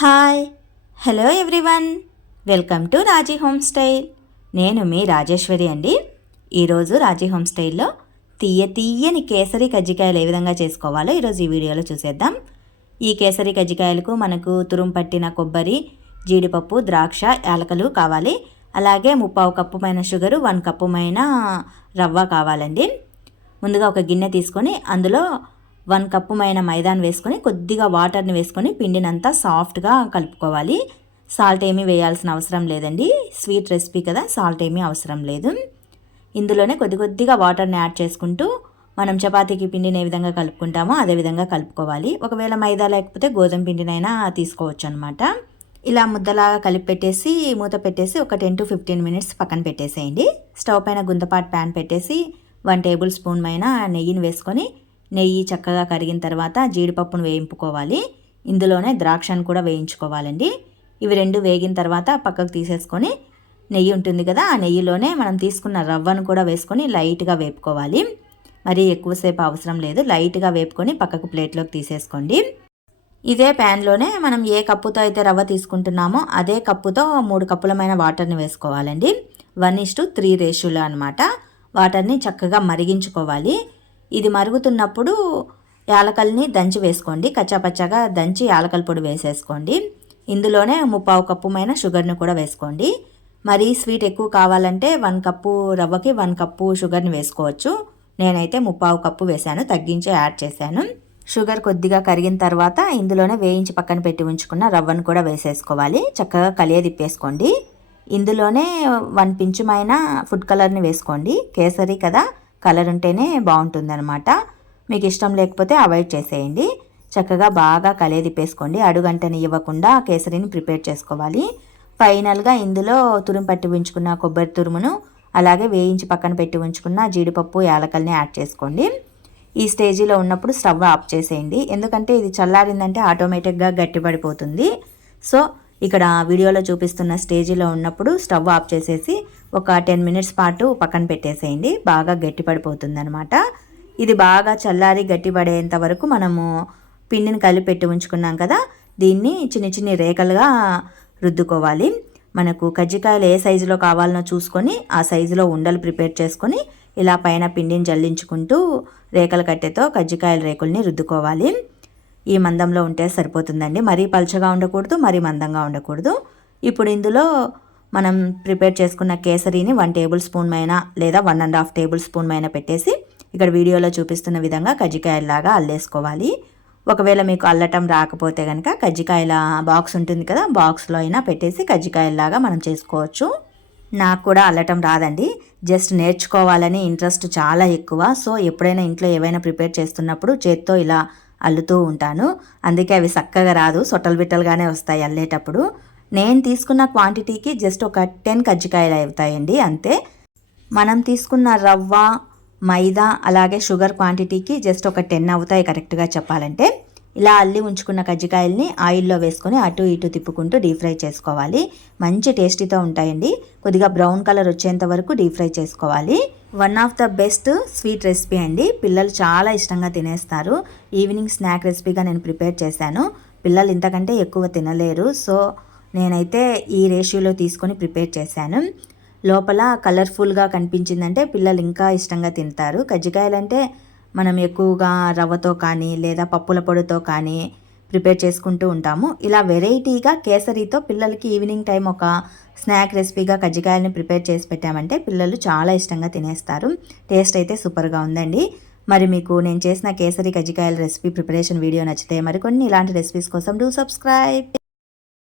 Hi hello everyone, welcome to Raji home style. నేను మీ రాజేశ్వరి అండి. ఈరోజు రాజీ హోమ్ స్టైల్లో తీయని కేసరి కజ్జికాయలు ఏ విధంగా చేసుకోవాలో ఈరోజు ఈ వీడియోలో చూసేద్దాం. ఈ కేసరి కజ్జికాయలకు మనకు తురుము పట్టిన కొబ్బరి, జీడిపప్పు, ద్రాక్ష, యాలకలు కావాలి. అలాగే 1/4 కప్పుమైన షుగరు, 1 కప్పుమైన రవ్వ కావాలండి. ముందుగా ఒక గిన్నె తీసుకొని అందులో 1 కప్పుమైన మైదాను వేసుకొని కొద్దిగా వాటర్ని వేసుకొని పిండినంతా సాఫ్ట్గా కలుపుకోవాలి. సాల్ట్ ఏమీ వేయాల్సిన అవసరం లేదండి, స్వీట్ రెసిపీ కదా, సాల్ట్ ఏమీ అవసరం లేదు. ఇందులోనే కొద్దిగా వాటర్ని యాడ్ చేసుకుంటూ మనం చపాతీకి పిండిని ఏ విధంగా కలుపుకుంటామో అదే విధంగా కలుపుకోవాలి. ఒకవేళ మైదా లేకపోతే గోధుమ పిండినైనా తీసుకోవచ్చు అనమాట. ఇలా ముద్దలాగా కలిపి పెట్టేసి మూత పెట్టేసి ఒక 10 to 15 minutes పక్కన పెట్టేసేయండి. స్టవ్ పైన గుంతపాటు ప్యాన్ పెట్టేసి 1 టేబుల్ స్పూన్ పైన నెయ్యిని వేసుకొని నెయ్యి చక్కగా కరిగిన తర్వాత జీడిపప్పును వేయించుకోవాలి. ఇందులోనే ద్రాక్షను కూడా వేయించుకోవాలండి. ఇవి రెండు వేగిన తర్వాత పక్కకు తీసేసుకొని నెయ్యి ఉంటుంది కదా, ఆ నెయ్యిలోనే మనం తీసుకున్న రవ్వను కూడా వేసుకొని లైట్గా వేపుకోవాలి. మరీ ఎక్కువసేపు అవసరం లేదు, లైట్గా వేపుకొని పక్కకు ప్లేట్లోకి తీసేసుకోండి. ఇదే ప్యాన్లోనే మనం ఏ కప్పుతో అయితే రవ్వ తీసుకుంటున్నామో అదే కప్పుతో 3 కప్పులమైన వాటర్ని వేసుకోవాలండి. 1:3 రేషియోలో అనమాట. వాటర్ని చక్కగా మరిగించుకోవాలి. ఇది మరుగుతున్నప్పుడు యాలకల్ని దంచి వేసుకోండి. కచ్చాపచ్చాగా దంచి యాలకల పొడి వేసేసుకోండి. ఇందులోనే 1/4 కప్పుమైన షుగర్ని కూడా వేసుకోండి. మరి స్వీట్ ఎక్కువ కావాలంటే 1 కప్పు రవ్వకి 1 కప్పు షుగర్ని వేసుకోవచ్చు. నేనైతే 1/4 కప్పు వేశాను, తగ్గించి యాడ్ చేశాను. షుగర్ కొద్దిగా కరిగిన తర్వాత ఇందులోనే వేయించి పక్కన పెట్టి ఉంచుకున్న రవ్వను కూడా వేసేసుకోవాలి. చక్కగా కలియదిప్పేసుకోండి. ఇందులోనే 1 పించుమైన ఫుడ్ కలర్ని వేసుకోండి. కేసరి కదా, కలర్ ఉంటేనే బాగుంటుందన్నమాట. మీకు ఇష్టం లేకపోతే అవాయిడ్ చేసేయండి. చక్కగా బాగా కలియదిప్పేసుకోండి. అడుగంటని ఇవ్వకుండా కేసరిని ప్రిపేర్ చేసుకోవాలి. ఫైనల్గా ఇందులో తురుము పట్టి ఉంచుకున్న కొబ్బరి తురుమును, అలాగే వేయించి పక్కన పెట్టి ఉంచుకున్న జీడిపప్పు, యాలకల్ని యాడ్ చేసుకోండి. ఈ స్టేజీలో ఉన్నప్పుడు స్టవ్ ఆఫ్ చేసేయండి, ఎందుకంటే ఇది చల్లారిందంటే ఆటోమేటిక్గా గట్టిపడిపోతుంది. సో ఇక్కడ వీడియోలో చూపిస్తున్న స్టేజీలో ఉన్నప్పుడు స్టవ్ ఆఫ్ చేసేసి ఒక 10 minutes పాటు పక్కన పెట్టేసేయండి. బాగా గట్టిపడిపోతుంది అనమాట. ఇది బాగా చల్లారి గట్టిపడేంత వరకు మనము పిండిని కలిపి పెట్టి ఉంచుకున్నాం కదా, దీన్ని చిన్ని రేఖలుగా రుద్దుకోవాలి. మనకు కజ్జికాయలు ఏ సైజులో కావాలనో చూసుకొని ఆ సైజులో ఉండలు ప్రిపేర్ చేసుకొని ఇలా పైన పిండిని జల్లించుకుంటూ రేఖల కట్టెతో కజ్జికాయల రేకుల్ని రుద్దుకోవాలి. ఈ మందంలో ఉంటే సరిపోతుందండి. మరీ పల్చగా ఉండకూడదు, మరీ మందంగా ఉండకూడదు. ఇప్పుడు ఇందులో మనం ప్రిపేర్ చేసుకున్న కేసరిని 1 టేబుల్ స్పూన్ పైన లేదా 1.5 టేబుల్ స్పూన్ పైన పెట్టేసి ఇక్కడ వీడియోలో చూపిస్తున్న విధంగా కజ్జికాయలాగా అల్లేసుకోవాలి. ఒకవేళ మీకు అల్లటం రాకపోతే కనుక కజ్జికాయల బాక్స్ ఉంటుంది కదా, బాక్స్లో అయినా పెట్టేసి కజ్జికాయలాగా మనం చేసుకోవచ్చు. నాకు కూడా అల్లటం రాదండి, జస్ట్ నేర్చుకోవాలని ఇంట్రెస్ట్ చాలా ఎక్కువ. సో ఎప్పుడైనా ఇంట్లో ఏవైనా ప్రిపేర్ చేస్తున్నప్పుడు చేత్తో ఇలా అల్లుతూ ఉంటాను. అందుకే అవి చక్కగా రాదు, సొట్టలు బిట్టలుగానే వస్తాయి అల్లేటప్పుడు. నేను తీసుకున్న క్వాంటిటీకి జస్ట్ ఒక 10 కజ్జికాయలు అవుతాయండి, అంతే. మనం తీసుకున్న రవ్వ, మైదా అలాగే షుగర్ క్వాంటిటీకి జస్ట్ ఒక 10 అవుతాయి కరెక్ట్గా చెప్పాలంటే. ఇలా అల్లి ఉంచుకున్న కజ్జికాయల్ని ఆయిల్లో వేసుకొని అటు ఇటు తిప్పుకుంటూ డీప్ ఫ్రై చేసుకోవాలి. మంచి టేస్టీతో ఉంటాయండి. కొద్దిగా బ్రౌన్ కలర్ వచ్చేంత వరకు డీప్ ఫ్రై చేసుకోవాలి. One of the best sweet recipe అండి. పిల్లలు చాలా ఇష్టంగా తినేస్తారు. ఈవినింగ్ స్నాక్ రెసిపీగా నేను ప్రిపేర్ చేశాను. పిల్లలు ఇంతకంటే ఎక్కువ తినలేరు. సో నేనైతే ఈ రేషియోలో తీసుకొని ప్రిపేర్ చేశాను. లోపల కలర్ఫుల్గా కనిపించిందంటే పిల్లలు ఇంకా ఇష్టంగా తింటారు. కజ్జికాయలంటే మనం ఎక్కువగా రవ్వతో కానీ లేదా పప్పుల పొడితో కానీ ప్రిపేర్ చేసుకుంటూ ఉంటాము. ఇలా వెరైటీగా కేసరితో పిల్లలకి ఈవినింగ్ టైం ఒక స్నాక్ రెసిపీగా కజ్జికాయలని ప్రిపేర్ చేసి పెట్టామంటే పిల్లలు చాలా ఇష్టంగా తినేస్తారు. టేస్ట్ అయితే సూపర్గా ఉందండి. మరి మీకు నేను చేసిన కేసరి కజ్జికాయల రెసిపీ ప్రిపరేషన్ వీడియో నచ్చితే మరికొన్ని ఇలాంటి రెసిపీస్ కోసం డూ సబ్స్క్రైబ్.